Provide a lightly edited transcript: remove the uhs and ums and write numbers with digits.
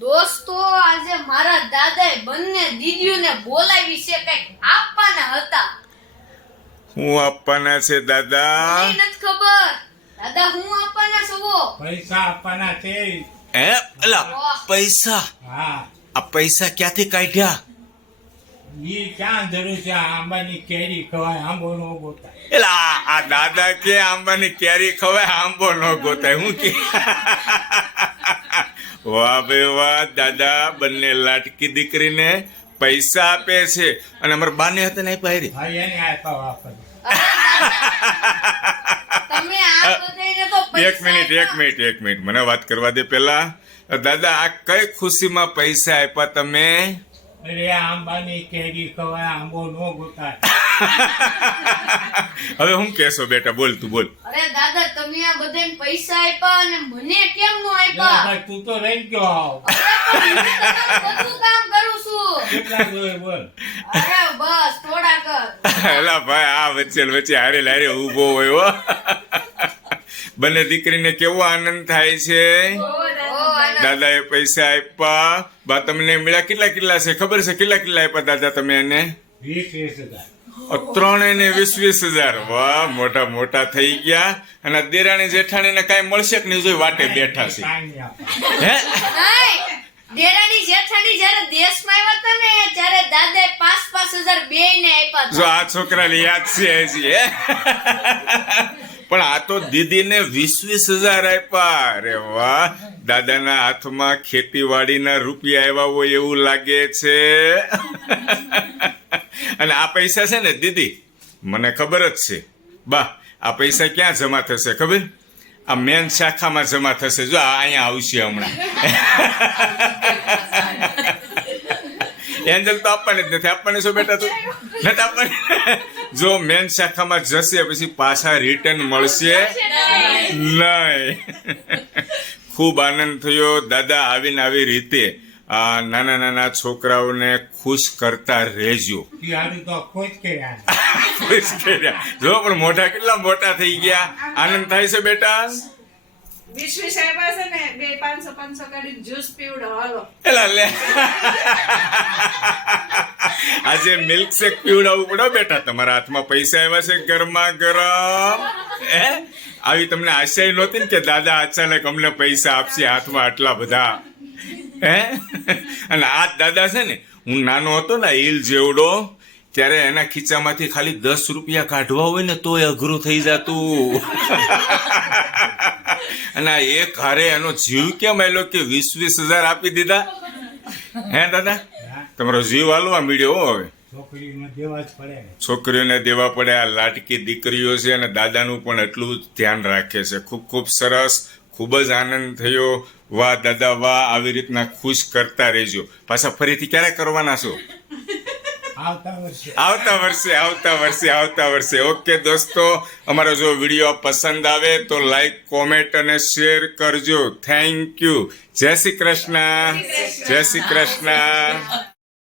દોસ્તો આજે મારા દાદાએ બંને દીદીઓને બોલાવી છે કંઈક આપવાના હતા. હું આપવાના છે દાદા? મને નથી ખબર. દાદા હું આપવાના છો? પૈસા આપવાના છે. હે અલા પૈસા? હા, આ પૈસા ક્યાંથી કાઢ્યા? ઈ ક્યાં જરૂર છે? આંબાની કેરી ખવાય, આંબો નો ગોતાય. એલા આ દાદા કે આંબાની કેરી ખવાય આંબો ન ગોતાય. હું કે વાહ ભાઈ વાહ, દાદા બંને લાટકી દીકરીને પૈસા આપે છે. અને અમારા બાને હતા ને આપ્યા. હા, એને આપ્યા વાપર. તમે આ બધાયને તો એક મિનિટ મને વાત કરવા દે પેલા. દાદા આ કઈ ખુશીમાં પૈસા આપ્યા તમે? અરે આંબાની કેરી ખવાય, આંબો નો ગોતાય. હવે હું કેશો બેટા? બોલ તું બોલ. અરે દાદા તમે આ બધાયને પૈસા આપ્યા અને મને કેમ નો લે આપ્યા? ભાઈ, તું તો રહી ગયો. બધું કામ કરું છું. કેટલા જોઈએ બોલ? અરે બસ થોડા કર. એલા ભાઈ આ વચ્ચે હારે ઊભો હોય હો. બંને દીકરીને કેવો આનંદ થાય છે. દાદાએ પૈસા આપ્યા. બા તમને મળ્યા કેટલા છે ખબર છે? કેટલા આપ્યા દાદા તમે એને? 20,000. ત્રણેયને 20,000. વાહ, મોટા થઈ ગયા. અને દેરાણી જેઠાણીને કાંઈ મળશે કે નહીં? જોઈ વાટે બેઠા છે. કાંઈ નહીં આપે. હે દેરાણી જેઠાણી જ્યારે દેશમાં આવ્યા હતા ને ત્યારે દાદાએ 5,000 બેયને આપ્યા જો હતા. આ છોકરાને યાદ છે હજી. હે પણ આ તો દીદીને 20,000 આપ્યા. અરે વાહ, દાદાના હાથમાં ખેતીવાડીના રૂપિયા આવ્યા હોય એવું લાગે છે. અને આ પૈસા છે ને દીદી, મને ખબર જ છે બા, આ પૈસા ક્યાં જમા થશે ખબર? આ મેન શાખામાં જમા થશે. જો આ અહીંયા આવશે હમણાં. એન્જલ તો આપવાની જ નથી. આપવાની શું બેટા? તું નથી આપવાની. જો મેન શાખામાં જશે પછી પાછા રિટર્ન મળશે નહીં. ખૂબ આનંદ થયો દાદા. આવીને આવી રીતે આ નાના છોકરાઓને ખુશ કરતા રહેજો. ઈ હારું તો ખુશ કર્યા. ખુશ કર્યા. જો પણ મોઢા કેટલા મોટા થઈ ગયા. આનંદ થાય છે બેટા? 20 આવ્યા છે ને, બે 500 કાઢીને જ્યુસ પીવડો હાલો. એલા લે, આજે મિલ્ક શેક પીવડાવવું પડે બેટા. તમારા હાથમાં પૈસા આવ્યા છે ગરમા ગરમ. હે આવી તમને આશા નહોતી ને કે દાદા અચાનક અમને પૈસા આપશે હાથમાં આટલા બધા. હે અને આ દાદા છે ને, હું નાનો હતો ને ઈલ જેવડો, ત્યારે એના ખીચામાંથી ખાલી 10 રૂપિયા કાઢવા હોય ને તોય અઘરું થઈ જતું. અને આ એક હારે એનો જીવ કેમ આવેલો કે 20,000 આપી દીધા. હે દાદા, તમારો જીવ હાલવા મળ્યો. હવે છોકરીને દેવા જ પડે. છોકરીઓને દેવા પડે. આ લાટકી દીકરીઓ છે અને દાદાનું પણ એટલું જ ધ્યાન રાખે છે. ખૂબ સરસ, ખૂબ જ આનંદ થયો. વાહ દાદા વાહ, આવી રીતના ખુશ કરતા રહેજો. પાછા ફરીથી ક્યારે કરવાના છો? આવતા વર્ષે. ઓકે દોસ્તો, અમારો જો વિડીયો પસંદ આવે તો લાઈક, કોમેન્ટ અને શેર કરજો. Thank you. જય શ્રી કૃષ્ણ.